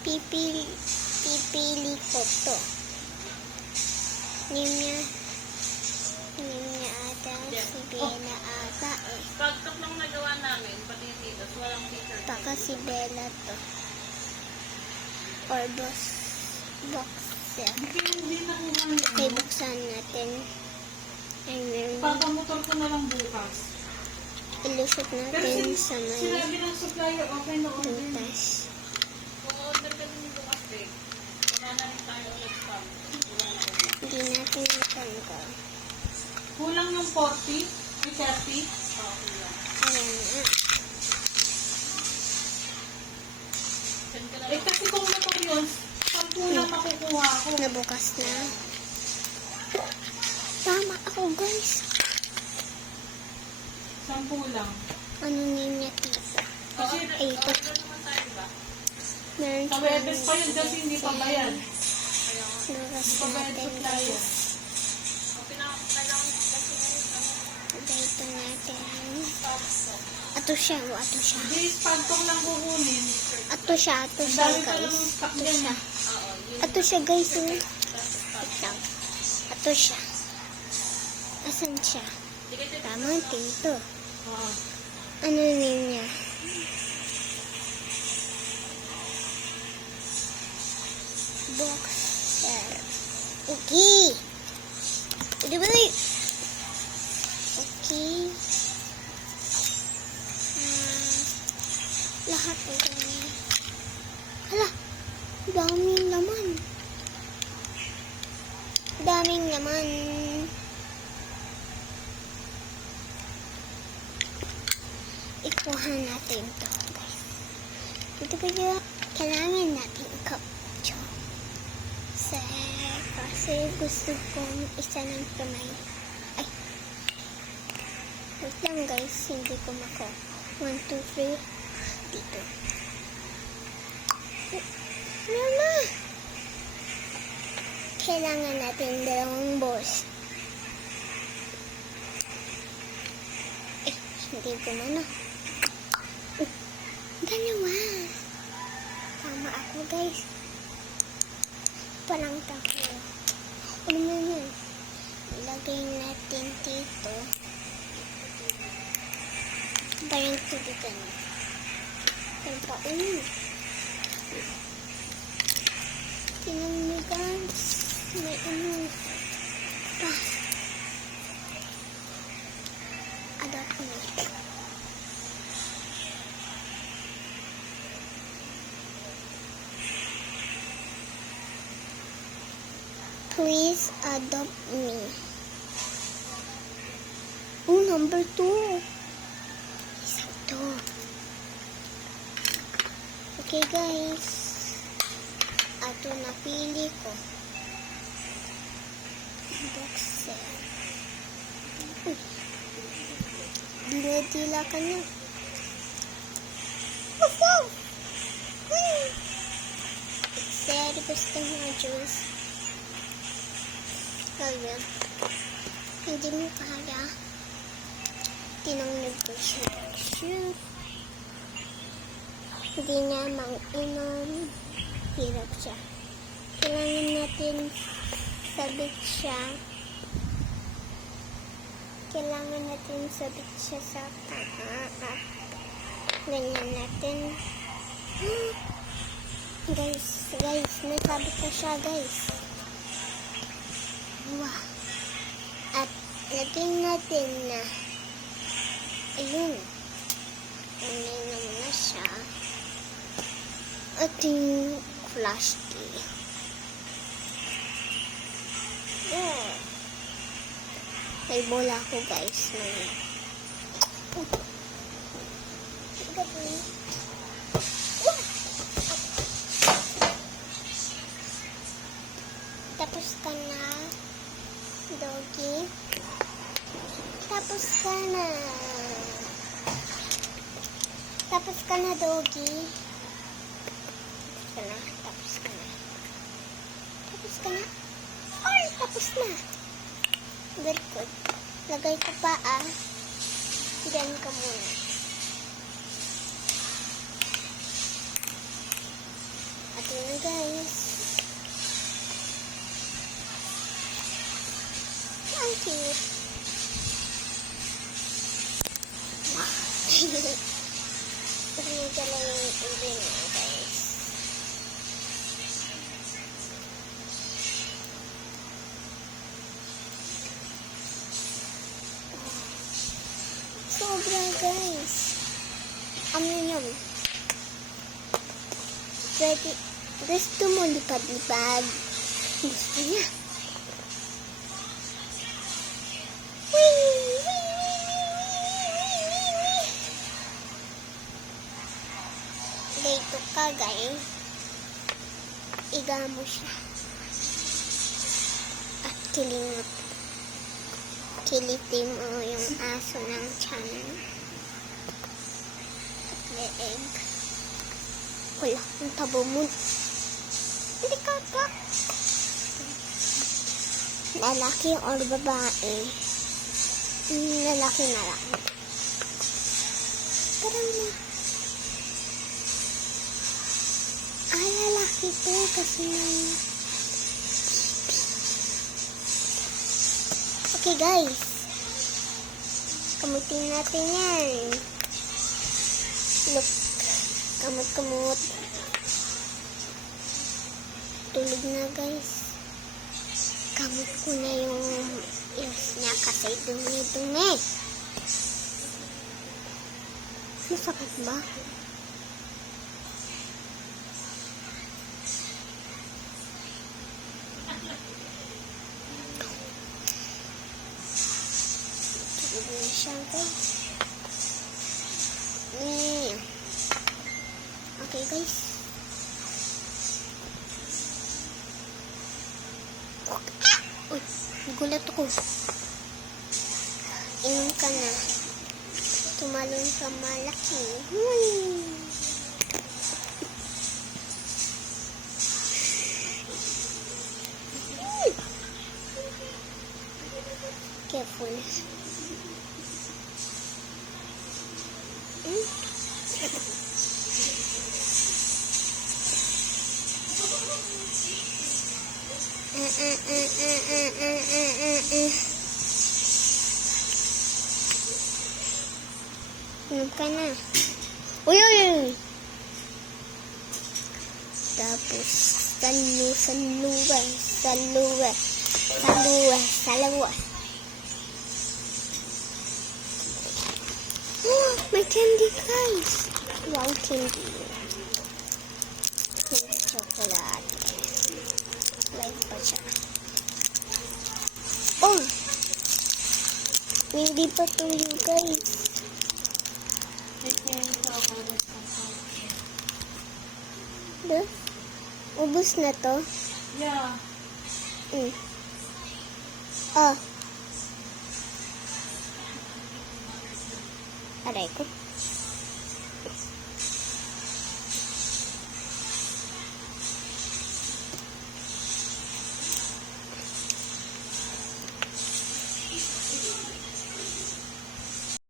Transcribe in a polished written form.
Pipili ko to. Name niya ata, si Bella ata eh. Pagtok lang nagawa namin, pati dito, so walang picture. Baka si Bella to. Or boxer. Hindi nakuha niya. Okay, buksan natin. And then, Papamotor ko na lang bukas. ilusot natin sa may Sinabi ng supplier, okay na order. butas. Kung order ka din bukas, babe, wala na rin tayo ulit pa. Hindi natin matanggal. Kulang yung 40? May 30? Oo, kulang. Ayan na. Send ka na lang. Kasi kung motor yun, 10 lang makukuha ko. Nabukas na. Tama ako, guys. 10 lang. Ano name niya, tita? Kasi, Ay, ito. order naman tayo ba? Meron Sa Webes pa yun kasi hindi pa bayad. Luras Hindi pa bayad natin, supplier. guys. Dito natin. Ato siya, ato siya. Base, pagtong lang kukunin. Ato siya, Ang dami pa lang guys. stock Ato dyan. siya. Ato siya, guys. Oh. Wait lang. Ato siya. Asan siya? Tama, tito. Oo. Ano name niya? Boxer. Okay. Dali. Okay. Lahat ng ganyan. Hala, daming laman. Daming laman. Ikuha natin to, guys. Ito ba yun? Kailangan natin i-capture. Kasi gusto kong isa ng kamay. Ay. Wait lang, guys. Hindi ko mako. 1, 2, 3. Dito. Mama! Kailangan natin dalawang boss. Eh, hindi ko mana. Dalawa. Tama ako, guys. Parang tako. Ano mo yun? Ilagay natin dito. Parang tubigan. Parang paun. Tingnan mo, guys. May ano. Pa. Adopt me. Please adopt me. Oh, number 2. Isa to. Okay, guys. Ato napili ko. Boxer. Uy. Dinadila ka na. Wow! Very gusto mga juice. Kaya, hindi mo kaya. Tinangnag ko siya. Hindi niya mang-inom. Hirap siya. Kailangan natin sabit siya. Kailangan natin sabit siya sa paa. Ganyan natin. Guys, nasabit na siya, guys. Wow. At lagyan natin na ayun. Ano naman na siya. Ating flash key. Oh. May bola ako, guys. Tapos ka na, doggy. Tapos ka na. Tapos ka na, doggy. Tapos ka na. Tapos ka na. Ay, tapos na. Very good. Lagay ko pa, Diyan ka muna. At Kasi pala yung ulo niya, guys. Sobra, guys. Ano yun? Pwede. Gusto mo lipad-lipad? Gusto niya. Dito ka, guys. Iga mo siya. At kilitin mo yung aso ng tiyan. At leeg. Wala, ang tabo mo. Hindi ka. Lalaki or babae? Lalaki na lang. Parang lalaki to kasi okay, guys. Kamutin natin yan. Look. Kamot. Tulog na, guys. Kamot ko na yung ears niya kasi dumi-dumi. Masakit ba? Tulog na siya, guys. Okay, guys. Uy, gulat ako. Inom ka na. Tumalon ka malaki. Careful. Inom ka na. Uy! Tapos, saluwa. Oh, may candy, guys. Wow, candy. May chocolate. Live pa siya. Oh! Hindi pa tuyo, guys. Ba? Ubus na to? Yeah. Oh. Aray ko.